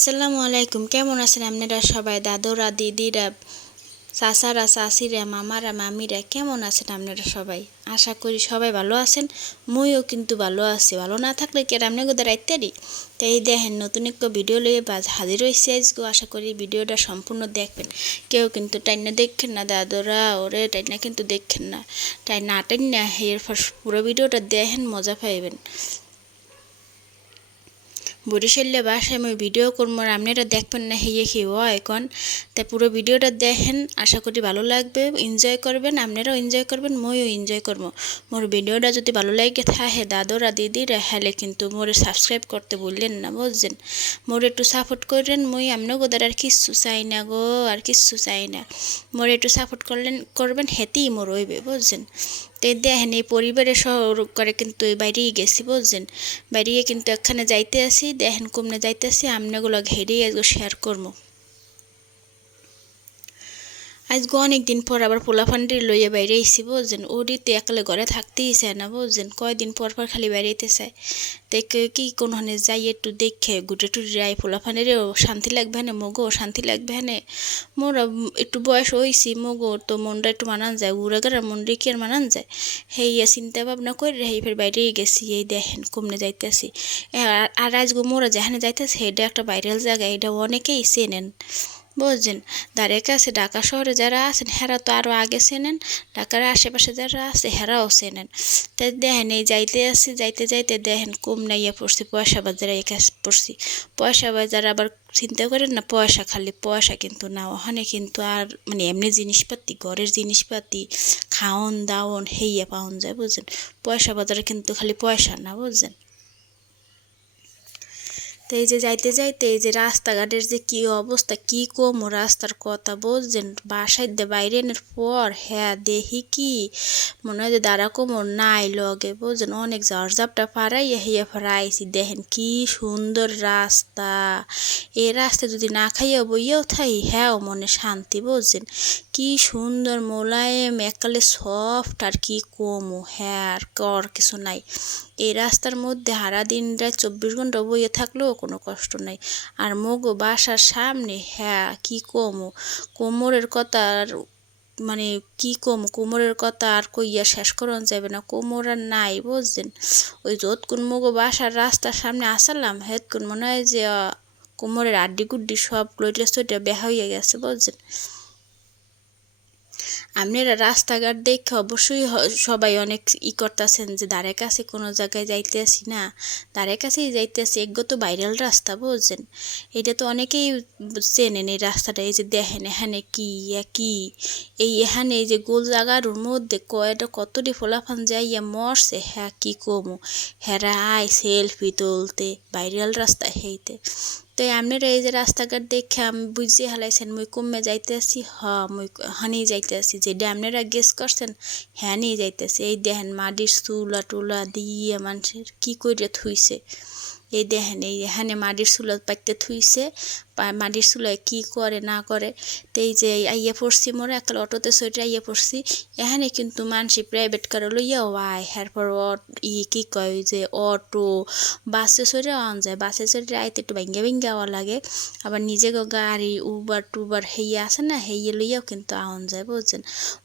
আসসালামু আলাইকুম, কেমন আছেন আপনারা সবাই? দাদুরা, দিদিরা, চাচারা, চাচিরা, মামারা, মামিরা, কেমন আছেন আপনারা সবাই? আশা করি সবাই ভালো আছেন। মুইও কিন্তু ভালো আছি। ভালো না থাকলে কি আর আপনি গোদা রাইতারি? তাই দেখেন নতুন একটা ভিডিও লইয়ে হাজির হয়েছি আজকে। আশা করি ভিডিওটা সম্পূর্ণ দেখবেন। কেউ কিন্তু টাইনা দেখেন না, দাদুরা ওরে টাইনা কিন্তু দেখেন না। টাইনা এরপর পুরো ভিডিওটা দেখেন, মজা পাইবেন। বরিশালে বাসায় আমি ভিডিও করবো আর আপনারা দেখবেন না হেয়ে খেয়ে এখন। তাই পুরো ভিডিওটা দেখেন, আশা করি ভালো লাগবে, এনজয় করবেন, আপনারাও এনজয় করবেন, মইও এনজয় করবো। মোর ভিডিওটা যদি ভালো লাগে থাকে দাদুরা দিদিরা হেলে কিন্তু মোরে সাবস্ক্রাইব করতে বললেন না, বুঝছেন? মোরে একটু সাপোর্ট করেন। মই আপনার গোদার আর কিচ্ছু চাই না গো, আর কিচ্ছু চাই না। মোরে একটু সাপোর্ট করবেন, হেতেই মোর হইবে, বুঝছেন? তো দেখেন এই পরিবারের শহর করে কিন্তু বাইরেই গেছি, বুঝছেন? বাইরে কিন্তু এখানে যাইতে আসি, দেখেন কমনে যাইতে আসি, আমনাগুলো ঘেরেই আজকে শেয়ার করবো। আজকে অনেক দিন পর আবার পোলাফান্ডির লইয়া বাইরে আইসি, বুঝছেন? ওডিতে একলে ঘরে থাকতেই চায় না, বুঝছেন? কয়দিন পর পর খালি বেড়াইতে চায়। দেখে কি কোনখানে যাই একটু দেখে ঘুরে টুরে যাই, পোলাফানেরও শান্তি লাগবে হ্যাঁ, মগও শান্তি লাগবে হ্যাঁ। মোরা একটু বয়স হয়েছি, মগো তো মনটা একটু মানান যায়, উড়াগাড়ার মনটা কি আর মানান যায়? হেইয়া চিন্তা ভাবনা করে হেই ফের বাইরেই গেছি। এই দেখেন কমনে যাইতেছি। আর আজকে মোরা যেখানে যাইতেছি এটা একটা ভাইরাল জায়গা, এটা অনেকেই চেনেন, বুঝছেন? ধারের কাছে ঢাকা শহরে যারা আছেন হেরা তো আরও আগে চেনেন, ঢাকার আশেপাশে যারা আছে হেরাও চেনেন। তাই দেখেন এই যাইতে যাইতে দেখেন কম নাইয়া পড়ছি, পয়সা বাজারে পড়ছি। পয়সা বাজার আবার চিন্তা করেন না, পয়সা খালি পয়সা কিন্তু না, ওখানে কিন্তু আর মানে এমনি জিনিসপাতি, ঘরের জিনিসপাতি, খাওন দাওন হেইয়া পাওন যায়, বুঝছেন? পয়সা বাজারে কিন্তু খালি পয়সা না, বুঝছেন? তো এই যে যাইতে যাইতে এই যে রাস্তাঘাটের যে কি অবস্থা, কি কম রাস্তার কথা, বুঝছেন? বাসায় দিয়ে বাইরে এনের পর হ্যাঁ দেখি কি মনে হয় যে দাঁড়া কোমর নাই লগে, বুঝছেন? অনেক ঝড়ঝাপটা পাড়াইয়া হইয়া আইছি। দেখেন কি সুন্দর রাস্তা। এই রাস্তা যদি না খাইয়া বইয়াও থাই হ্যাঁ মনে শান্তি, বুঝছেন? কি সুন্দর মোলায়েম একালে সফট, আর কি কমু হ্যাঁ আর কর কিছু নাই। এই রাস্তার মধ্যে সারা দিন রাত 24 ঘন্টা বইয়ে থাকলেও কোনো কষ্ট নাই। আর মগো বাসার সামনে হ্যাঁ কি কমু, কোমরের কথা আর মানে কি কম, কোমরের কথা আর কইয়া শেষ করন যাবে না, কোমর আর নাই, বুঝছেন? ওই যতক্ষণ মগো বাসার রাস্তার সামনে আসালাম হেতক্ষণ মনে হয় যে কোমরের আড্ডি গুড্ডি সব লইটে সইটে বেহা হইয়া গেছে, বুঝছেন? আপনারা রাস্তাঘাট দেখে অবশ্যই সবাই অনেক করতেছেন যে ধারে কাছে কোনো জায়গায় যাইতে আসি না, ধারে কাছেই যাইতে আসি, এগুলো তো ভাইরাল রাস্তা, বুঝছেন? এটা তো অনেকেই চেনেন এই রাস্তাটা। এই যে দেখেন এখানে কি এই এখানে এই যে গোল জায়গার মধ্যে কয়টা কতটি ফোলাফান যাইয়া মরছে হ্যাঁ কি কমু, হেরা আয় সেলফি তুলতে, ভাইরাল রাস্তা হেইতে। তো আপনারা এই যে রাস্তাঘাট দেখে আমি বুঝিয়ে হালাইছেন মুই কমে যাইতে আসি, মুই হানিয়ে যাইতে আসি, যেটা আপনারা গেস করছেন হ্যাঁ নিয়ে যাইতেছি। এই দেখেন মাটির চুলা টুলা দিয়ে মানুষের কি করে থুইছে। এই দেখেন এই এখানে মাটির চুলা পাইতে থুইছে, মাটির চুলায় কি করে না করে। তো এই যে আইয়া পড়ছি মোরা একটা অটোতে সইটে আইয়া পড়ছি। এখানে কিন্তু মানুষই প্রাইভেট কারো লইয়াও আয়, এরপর কি কয় যে অটো বাসে সইটে আন যায়, বাসে সইটে আইতে একটু ভাঙ্গে ভাঙ্গে আওয়া লাগে। আবার নিজে গাড়ি উবার টুবার হেইয়া আছে না, হেইয়া লইয়াও কিন্তু আওয়ান যায়, বুঝছেন?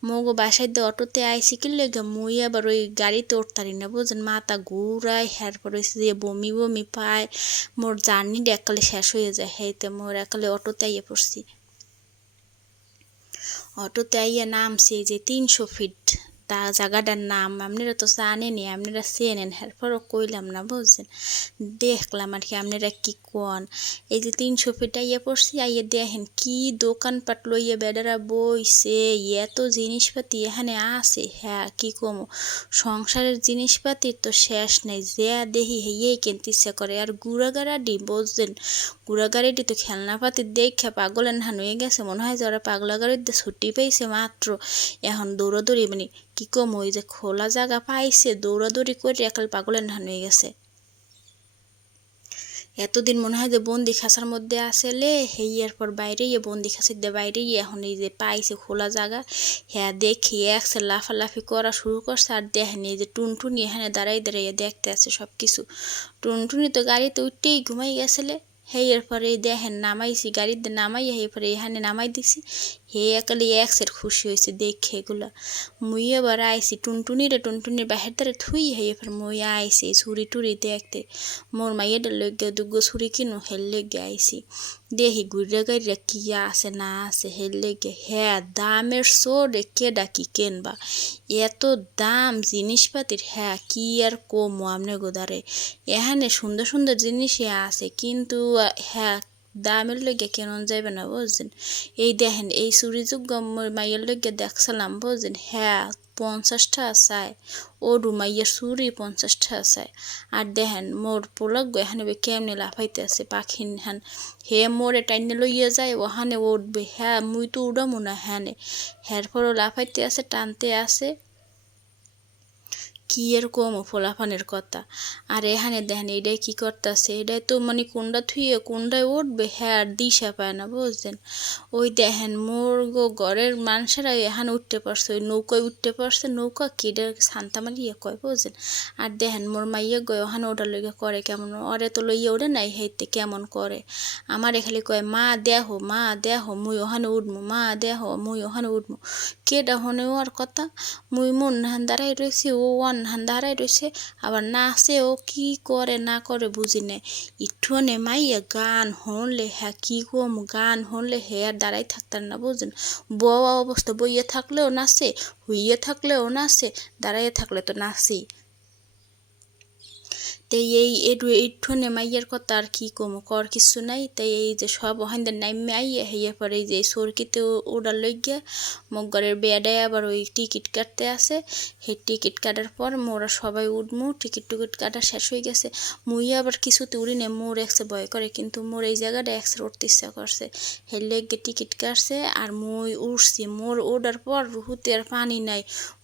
মগো বাসায় দিয়ে অটোতে আইসি কি লেগে মুই আবার ওই গাড়িতে উঠতারি না, বুঝছেন? মাথা ঘুরায়, এরপর হয়েছে যে বমি বমি পায়, মোর জার্নিটা একালে শেষ হয়ে যায়। হেইতে মোর একালে অটোতে আইয়া পড়ছি। অটোতে আইয়া নামছি এই যে 300 ফিট তা জায়গাটার নাম আপনারা তো জানেনই, আপনারা চেনেন, এরপরও কইলাম না, বুঝছেন? দেখলাম আর কি আপনারা কি কোন। এই যে 300 ফিট আইয়া পড়ছি, আইয়া দেখেন কি দোকানপাট লইয়া বেডারা বইছে, এত জিনিসপাতি এখানে আছে হ্যাঁ কি কমু। সংসারের জিনিসপাতির তো শেষ নেই, যে দেখি হেয়েই কিনতে ইচ্ছা করে। আর গুড়াগাড়াডি, বুঝছেন? গুড়াগাড়িটি তো খেলনাপাতি দেখে পাগলের হান হয়ে গেছে, মনে হয় যে ওরা পাগলা গাড়িতে ছুটি পেয়েছে মাত্র, এখন দৌড়াদৌড়ি মানে কি কম ওই যে খোলা জায়গা পাইছে দৌড়াদৌড়ি করে একাল পাগলের হান হয়ে গেছে। এতদিন মনে হয় যে বন্দি খাঁচার মধ্যে আসলে হেইয়ার পর বাইরে বন্দি খাঁচার দিয়ে বাইরে এখন এই যে পাইছে খোলা জায়গা, হ্যাঁ দেখি একসে লাফালাফি করা শুরু করছে। আর দেখেন এই যে টুনটুনি এখানে দাঁড়াই দাঁড়াইয়ে দেখতে আছে সব কিছু। টুনটুনি তো গাড়িতে উঠতেই ঘুমাই গেছিলে। এরপরে দেখেন নামাইছি গাড়িতে নামাই এরপরে এখানে নামাই দিছি একালে একসের খুশি হয়েছে দেখে এগুলা মুই এবার আইসি টুনটুনির বাহের দ্বারা থুই এরপর মুই আইসি ছুরি টুরি দেখতে মোর মাইয়ের লগে দুগো ছুরি কিনো লেগে আইসি দেখি ঘুরে গাড়িরা কি আছে না আছে লেগে দামের সোরে কেডা কি কেনবা এত দাম জিনিসপাতির কি আর কমো আমনে গোদারে এখানে সুন্দর সুন্দর জিনিসই আছে কিন্তু দামের লগে কেন যাইবে না বুঝছেন এই দেখেন এই চুরিযোগ্য মাইয়ের লগে দেখছিলাম বুঝছেন 50টা চাই ও মাইয়ের চুরি 50টা চাই আর দেখেন মোর পোলাগ এখানে কেমনে লাফাইতে আছে পাখি হান মোরে টাইনে লইয়া যায় ওখানে উঠবে মুই তো উড়ামো না পরও লাফাইতে আছে টানতে আছে কি এরকম ফোলাফানের কথা আর এখানে দেখেন এটাই কি করতেছে এটাই তো মানে কোনটা থুয়ে কোনটায় উঠবে আর দিশা পায় না বুঝছেন ওই দেখেন মোর ঘরের মানুষেরা এখানে উঠতে পারছে ওই নৌকায় উঠতে পারছে নৌকা কেডে শান্তামারি কয় বুঝছেন আর দেখেন মোর মাইয়া গয় ওখানে ওটার লইয়া করে কেমন ওরে তো লইয়া ওঠে নাই হেইতে কেমন করে আমার খালি কয় মা দেহ মুই ওখানে উঠবো মা দেহ মুই ওখানে উঠবো কেডা হনে ওর কথা মুই মন ধান দাঁড়াই রয়েছি ও ধান দাঁড়াই রয়েছে আবার নাচে ও কি করে না করে বুঝি না ইঠনে মাইয়া গান হনলে কি কম গান হনলে আর দাঁড়াই থাকতার না বুঝেন বওয়া অবস্থা বইয়ে থাকলেও নাচে হুইয়ে থাকলেও নাচে দাঁড়াইয়ে থাকলে তো নাচেই তাই এইঠনে মাইয়ের কথা আর কি কমো কর কিছু নাই তাই এই যে সব ওখানে নাইমে আইয়ে পরে এই যে সরকিতে ওডার লইয়া মোক ঘরের বেডায় আবার ওই টিকিট কাটতে আছে টিকিট কাটার পর মোরা সবাই উঠমু টিকিট কাটা শেষ হয়ে গেছে মুই আবার কিছুতে উড়ি না মোর একসে ভয় করে কিন্তু মোর এই জায়গাটা একসে উঠতে ইচ্ছা করছে লেগে টিকিট কাটছে আর মুই উঠছি মোর ওডার পর রুহুতে আর পানি নাই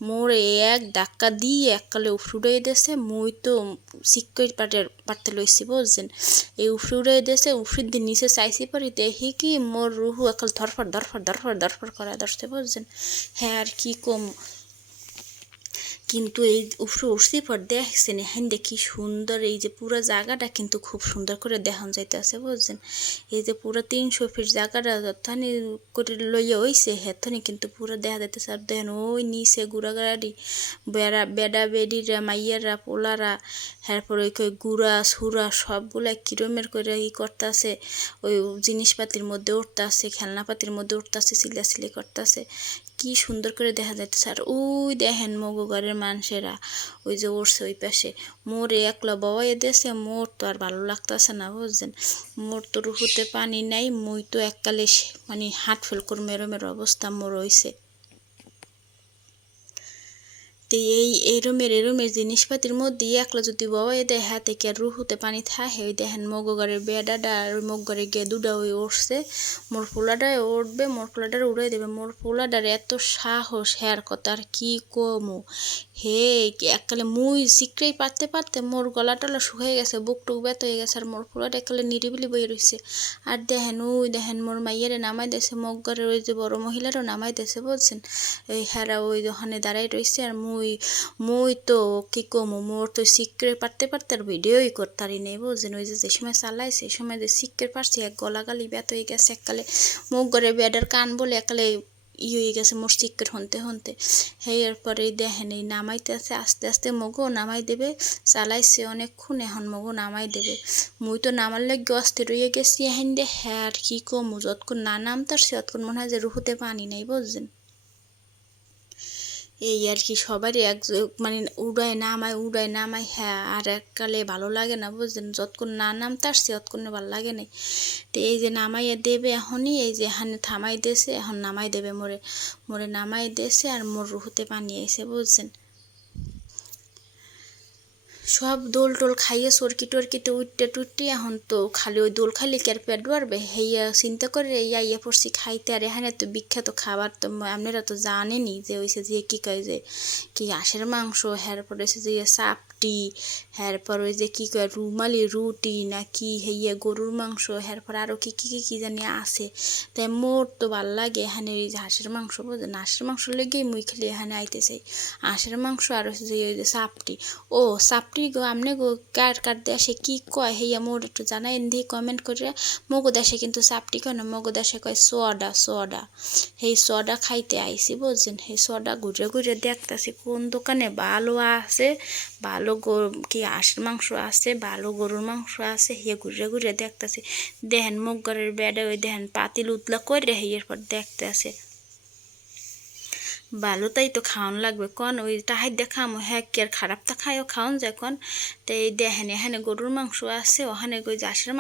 মোর এক ধাক্কা দিয়ে এককালে উফরুড়াই দিয়েছে মুই তো পারতে লইছি বুঝছেন এই উফরে দেশে উফরির দিন নিচে চাইছি পারি দেখি কি মোর রুহু একাল ধরফর করা ধরছে বুঝছেন আর কি কম কিন্তু এই উপরে উঠছি পর দেখছেন হ্যাঁ দেখি সুন্দর এই যে পুরো জায়গাটা কিন্তু খুব সুন্দর করে দেখান যাইতেছে বুঝছেন এই যে পুরো 300 ফিট জায়গাটা যতখানি করে লইয়া হইছে হেতখানি কিন্তু পুরো দেখা যাইতেছে আর দেখেন ওই নিচে গুড়াগাড়ি বেডা বেডিরা মাইয়ারা পোলারা এরপর ওই গুড়া সুরা সবগুলা কিরমের করে করতেছে ওই জিনিসপাতির মধ্যে উঠতেছে খেলনাপাতির মধ্যে উঠতেছে সিলাসিলি করতেছে কি সুন্দর করে দেখা যাইতেছে আর ওই দেখেন মগো ঘরের মানুষেরা ওই যে উঠছে ওই পাশে মোর একলা বাবাই দেশে মোর তো আর ভালো লাগতেছে না বুঝছেন মোর তো রুহুতে পানি নাই মুই তো এককালে মানে হাট ফেল করে মেরো অবস্থা মোর হইছে তো এরমের জিনিসপাতির মধ্যে একলা যদি বাবা দেয় হাতে কি আর রুহুতে পানি থাকে ওই দেখেন মগরের বেডাটা আর ওই মগরে গিয়ে দুটা ওই উঠছে মোর পোলাটায় উঠবে মোর পোলাটার উড়াই দেবে মোর পোলাটার এত সাহস কথা আর কি কমু এককালে মুই শিখরেই পারতে মোর গলা টলা শুকিয়ে গেছে বুক টুক ব্যথা হয়ে গেছে আর মোর পোলাটা এককালে নিরিবিলি বই রয়েছে আর দেখেন মোর মাইয়ারে নামাই দিয়েছে মগরের ওই যে বড় মহিলারও নামাই দিয়েছে বলছেন ওই ওই ওখানে দাঁড়াই রয়েছে আর মুই তো কি কমু মোর তো শিখরে পারতে আর ভিডিওই করতারি নেই বুঝছেন ওই যে সময় চালাই সেই সময় যে শিখরে পারছি এক গলাগালি ব্যথা হয়ে গেছে এককালে মুখ ঘরে বেডার কান বলে এককালে হয়ে গেছে মোর শিখর হনতে এরপরে দেখেন এই নামাইতে আছে আস্তে আস্তে মগও নামাই দেবে চালাইছে অনেকক্ষণ এখন মগও নামাই দেবে মুই তো নামার লাগে অস্থির রয়ে গেছি এখন আর কি কমু যতক্ষণ না নামতারছি ততক্ষণ মনে হয় যে রুহুতে পানি নেই বুঝছেন এই আর কি সবারই মানে উড়ায় নামায় আর এককালে ভালো লাগে না বুঝছেন যতক্ষণ না নামতে আসছে ততক্ষণ ভালো লাগে না তো এই যে নামাইয়া দেবে এখনই এই যে এখানে থামাই দিয়েছে এখন নামাই দেবে মোরে নামাই দিয়েছে আর মোর রুহুতে পানি আইছে বুঝছেন সব দোল টোল খাইয়ে সরকি টরকিতে উঠতে এখন তো খালি ওই দোল খাইলে কি আর পেট বাড়বে চিন্তা করে ইয়া পড়ছি খাইতে আর এখানে তো বিখ্যাত খাবার তো আপনারা তো জানেনই যে ওইসে যে কি কয় যে কি হাঁসের মাংস এরপর হয়েছে যে চাপটি এরপর ওই যে কি কয় রুমালি রুটি না কি গরুর মাংস এরপর আরও কি জানি আছে তাই মোর তো ভাল লাগে এখানে এই যে হাঁসের মাংস বোঝেন হাঁসের মাংস লেগেই মুই খালি এখানে আইতে চাই হাঁসের মাংস আর হচ্ছে যে ওই যে চাপটি করি গো আমনে গো কার কার দেশে কি কয় হেয়া মোর একটু জানাই দিয়ে কমেন্ট করে। মগো দেশে কিন্তু চাপটি কয় না, মগো দেশে কয় সোডা সোডা। সেই সোডা খাইতে আইসি বুঝছেন, সেই সোডা ঘুরে ঘুরে দেখতেছি কোন দোকানে ভালো আছে, ভালো কি হাঁসের মাংস আছে, ভালো গরুর মাংস আছে, হে ঘুরে ঘুরে দেখতেছি। দেখেন মুখ ঘরের বেডে ওই দেখেন পাতিল উতলা করে হেয়ের পর দেখতে আছে। ভালো তাই তো খাওয়ান লাগবে কন, ওই টাহাই দেখামো হ্যাঁ কি আর খারাপটা খাইও খাওয়ান যায় কন। তো এই দেখেন এখানে গরুর মাংস আছে, ওখানে ওই যে হাঁসের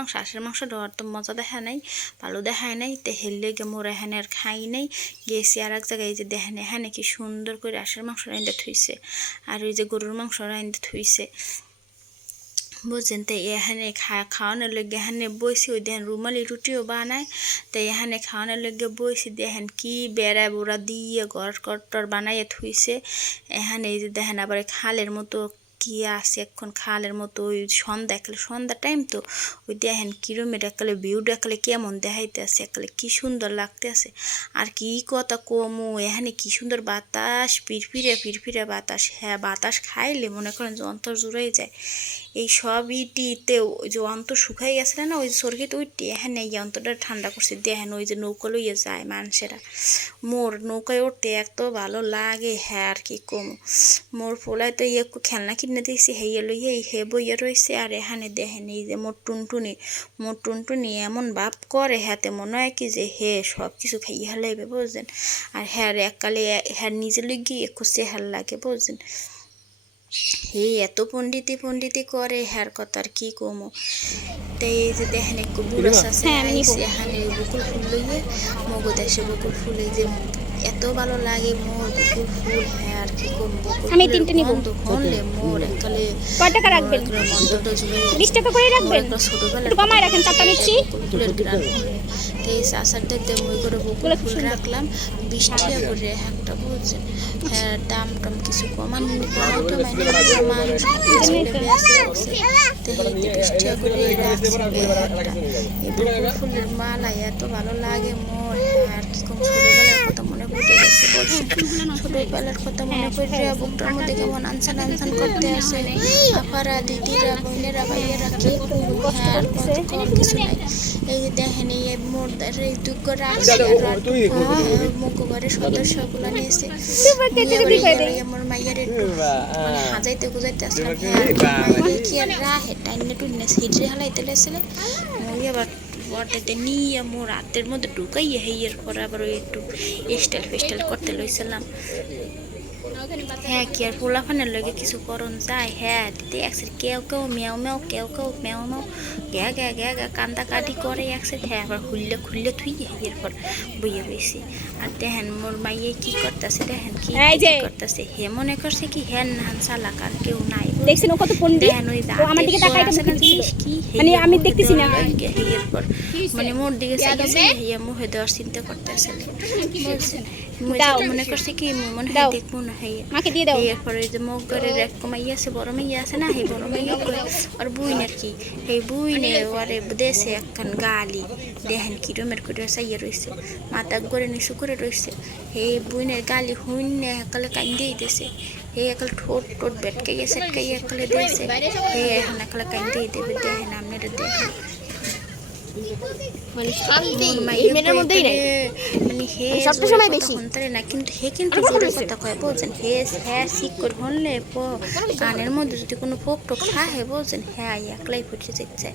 মাংস ধর তো মজা দেখা নাই, ভালো দেখায় নাই। তো হেললে গে মোর এখানে আর খাই নাই, গেছি আর এক জায়গায়। এই যে দেখেন এখানে কি সুন্দর করে হাঁসের মাংস রাইন্দা থুইছে, আর ওই যে গরুর মাংস রাইন্দা থুইছে বুঝছেন। তো এখানে খাওয়ানোর লগে এখানে বইছি, ওই দেখেন রুমালি রুটিও বানায়। তো এখানে খাওয়ানোর লগে বইছি, দেখেন কি বেড়া বুড়া দিয়ে ঘর টর বানাইয়ে থুইছে। এখানে এই যে দেখেন আবার খালের মতো কি আছে, এখন খালের মতো ওই সন্ধ্যা টাইম তো ওই দেখেন কিরমের একালে ভিউটা একালে কেমন দেখাইতে আছে, একালে কি সুন্দর লাগতে আছে। আর কি কথা কমু, এখানে কি সুন্দর বাতাস, ফিরফিরে বাতাস। হ্যাঁ বাতাস খাইলে মনে করেন যে অন্তর জুড়াই যায়। এই সব ইটিতে ওই যে অন্তর শুকাই গেছে না ওই স্বর্গিত ওইটি এখানে এই অন্তরটা ঠান্ডা করছে। দেখেন ওই যে নৌকা লইয়ে যায় মানুষেরা, মোর নৌকায় উঠতে এত ভালো লাগে। হ্যাঁ আর কি কমু, মোর পোলায় তো একটু খেলনা কিনে দিয়েছি, হেয়ে লইয়ে হে বইয়ে রয়েছে। আর এখানে দেখেন এই যে মোর টুনটুনি এমন ভাব করে, হাতে মনে হয় কি যে হে সব কিছু খাইয়ে হালাইবে বুঝছেন। আর হ্যাঁ এককালে হ্যাঁ নিজে লইগিয়ে একটু চেহার লাগে বুঝছেন। হে এত পণ্ডিতি করে হ্যার কথা আর কি কমো। তো এই যে দেখেন একটু বুড়া আছে এখানে বকুল ফুল লইয়ে, মগো দেশে বকুল ফুল এই যে এত ভালো লাগে মোর বকুল ফুল। হ্যাঁ আর কি কম বকুল হলে মোর একালে মন্ত্রটা জুড়ে 20 টাকা করে রাখবেন, ছোটবেলায় কমায় রাখেন 4টা নিচ্ছি ফুলের গ্রাম। তো এই চাষারটাতে মই করে বকুল ফুল রাখলাম 20 টাকা করে একটা বুঝছেন। হ্যাঁ দাম টাম কিছু কমান তো মানুষ ফুলের মালা এত ভালো লাগে মোর। আর কি কম ছোটবেলার কথা মনে পড়তে গেছে বলছি, ছোটবেলার কথা মনে পড়ে বুকটার মধ্যে কেমন আনসান করতে আসে আপারা দিদিরা বোনেরা ভাইয়েরা কি করবো। হ্যাঁ আর কিছু নাই। এই যে দেখেন এই মোর এই দুঃখ রাখছি মুখ ঘরের সদস্যগুলো নিয়েছে আমার মাইয়ার একটু মানে হাজাইতে গুজাইতে আসলাম। হ্যাঁ কি আর রাহে টাইনে টুইনে সিটরে হালাইতে লেছিল মই আবার ওটাতে নিয়ে মোর রাতের মধ্যে ঢুকাইয়ে হেয়ের পর আবার ওই একটু স্টাইল করতে লইছিলাম। হ্যাঁ কি আর পোলাফানের লগে কিছু করণ যায়। হ্যাঁ দিতে একসের কেউ মেও কেউ মেও গ্যা কান্দা কাটি করে একসের। হ্যাঁ আবার খুললে থুই এরপর বইয়ে রয়েছি। আর দেখেন মোর মাইয়ে কি করতেছে, দেখেন কি করতেছে। হে মনে করছে কি হ্যাঁ নাহান চালাক আর কেউ নাই দেখছেন ও কত পন্ডিত। দেখেন ওই আমার দিকে তাকাইতে জিনিস কি মানে আমি দেখতেছি না এরপর মানে মোর দিকে চাইছে হে মুহে দেওয়ার চিন্তা করতেছে বুঝছেন। মনে করছে কি মনে হয় দেখবো না মাকে দিয়ে দাও। এরপরে যে মুখ ঘরের এক মাইয়া আছে বড় মাইয়া আছে না, সেই বড় মাইয়া আর বুইনের কি সেই বুইনে ওরে দেশে একখান গালি দেখেন কি রমের করে চাইয়া রয়েছে, মাথা করে নিচু করে রয়েছে। সেই বুইনের গালি হুইনে একালে কান্দিয়ে দিয়েছে। হে একাল ঠোঁট বেটকাইয়া সেটকাইয়া একালে দিয়েছে। হে এখন একালে কান্দিয়ে দেবে। দেখেন আপনারা দেখেন মানে শান্তি এই মেনের মধ্যেই নাই মানে হে সবটা সময় বেশি অন্তরে না, কিন্তু হে কিন্তু জোরে কথা কয় বুঝছেন। হে হ্যাঁ শিক করে হলে কানের মধ্যে যদি কোনো পোক টোক খায় বুঝছেন হ্যাঁ একলাই ফুটে যেতে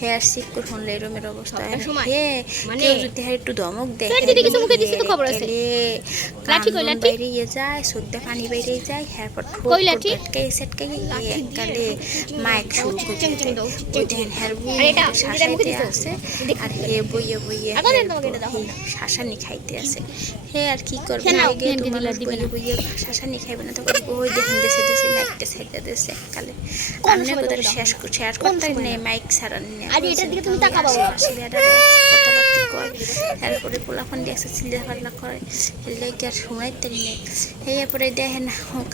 হ্যাঁ শিক করে হলে এরমের অবস্থা। হে মানে যদি হ্যাঁ একটু ধমক দেয় বাইরে যায় সদ্যা পানি বাইরে যায়। হ্যাঁ পর ঠোঁট সেটকাই এককালে মাইক শুরু করে ওই দেখেন হ্যাঁ শাসাইতে আছে আর হে বইয়ে শাসানি খাইতে আছে। হে আর কি করবে বইয়ে শাসানি খাইবে না তখন ওই দেখেন দেশে মাইকটা ছেড়ে দিয়েছে এককালে আপনি কোথায় শেষ করতে নেই মাইক ছাড়ান কথাবার্তা কয়। তারপরে পোলাফান দিয়ে আছে চিল্লা পাল্লা করে হেলে কি আর শোনাইতে নেই। এরপরে দেখেন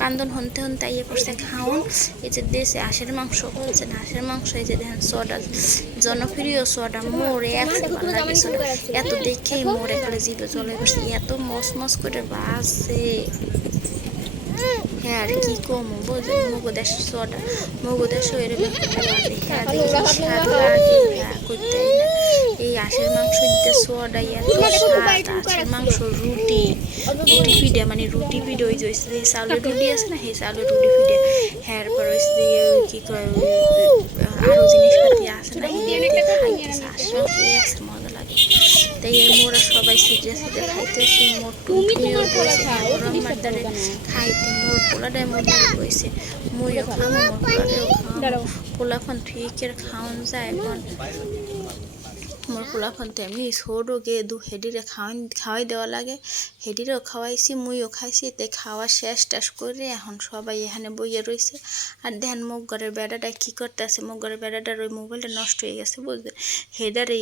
কান্দন হনতে ইয়ে করছে খাওন। এই যে দেশে হাঁসের মাংস বলছেন, হাঁসের মাংস এই যে দেখেন সোডা জনপ্রিয় সোডা মোরে এত দেখেই মোরে করে জিভে চলে গেছে, এত মস করে বাসে। হ্যাঁ আর কি কম বোঝেন মগো দেশ সোডা মগো দেশ এরকম একটা লাগে হ্যাঁ দেখি স্বাদ লাগে হ্যাঁ করতে না এই হাঁসের মাংস দিতে সোডা এত স্বাদ হাঁসের মাংস রুটি রুটি পিঠে মানে রুটি পিঠে ওই যে চাউলের রুটি আছে না সেই চাউলের রুটি পিঠে হ্যাঁ পর ওই যে কি কয় আরো জিনিসপাতি আছে না খাইতেছে হাঁসের মাংস আছে মজা লাগে তাই মোরা সবাই সিজে সিজে খাইতেছি মোর টুনটুনিও বইছে হ্যাঁ ওরা আমার দ্বারে খাইতে মোর পোলাটাই মোর দ্বারে বইছে মুইও খামো মোর পোলাটাও খাওয়াবো পোলাখন ঠিকের খাওয়ান যায় এখন মোর পোলাখন তো এমনি ছোটো গে দু হেডিরে খাওয়াই দেওয়া লাগে হেডিরেও খাওয়াইছি মুইও খাইছি তে খাওয়া শেষ টাস করে এখন সবাই এখানে বইয়ে রয়েছে আর দেখেন মুখ ঘরের বেড়াটা কী করতেছে মুখ ঘরের বেড়াটার ওই মোবাইলটা নষ্ট হয়ে গেছে বুঝলেন হেডারে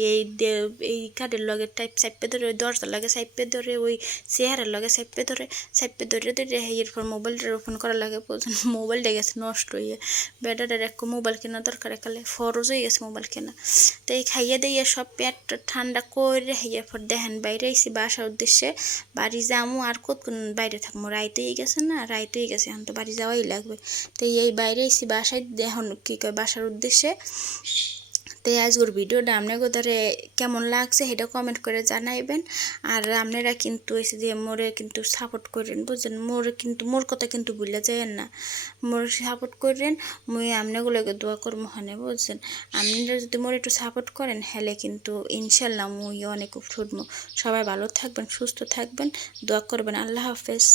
এই কাঠের লগে টাইপ চাইপে ধরে ওই দরজার লগে চাইপে ধরে ওই চেয়ারের লগে চাইপে ধরে এরপর মোবাইলটা ওপেন করা লাগে বুঝলেন মোবাইলটা গেছে নষ্ট হয়ে বেড়াটার এক মোবাইল কেনা দরকার একালে ফরজ হয়ে গেছে মোবাইল কেনা তো এই খাইয়ে দিয়ে সব পেট ঠান্ডা করে এরপর দেখেন বাইরে আইসি বাসার উদ্দেশ্যে বাড়ি যামু আর কতক্ষণ বাইরে থাকবো রাইতেই গেছে না রাইতেই গেছে এখন তো বাড়ি যাওয়াই লাগবে তো এই বাইরে আইসি বাসায় এখন কী কয় বাসার উদ্দেশ্যে তো আজকের ভিডিওটা আপনাকে ধরে কেমন লাগছে সেটা কমেন্ট করে জানাইবেন আর আপনারা কিন্তু এসে দিয়ে মোরে কিন্তু সাপোর্ট করেন বুঝছেন মোর কথা কিন্তু ভুলে যায়েন না মোর সাপোর্ট করেন মুই আপনাগুলোকে দোয়া করবো হনে বুঝছেন আপনারা যদি মোর একটু সাপোর্ট করেন হলে কিন্তু ইনশাল্লাহ মুই অনেক উঠবো সবাই ভালো থাকবেন সুস্থ থাকবেন দোয়া করবেন আল্লাহ হাফেজ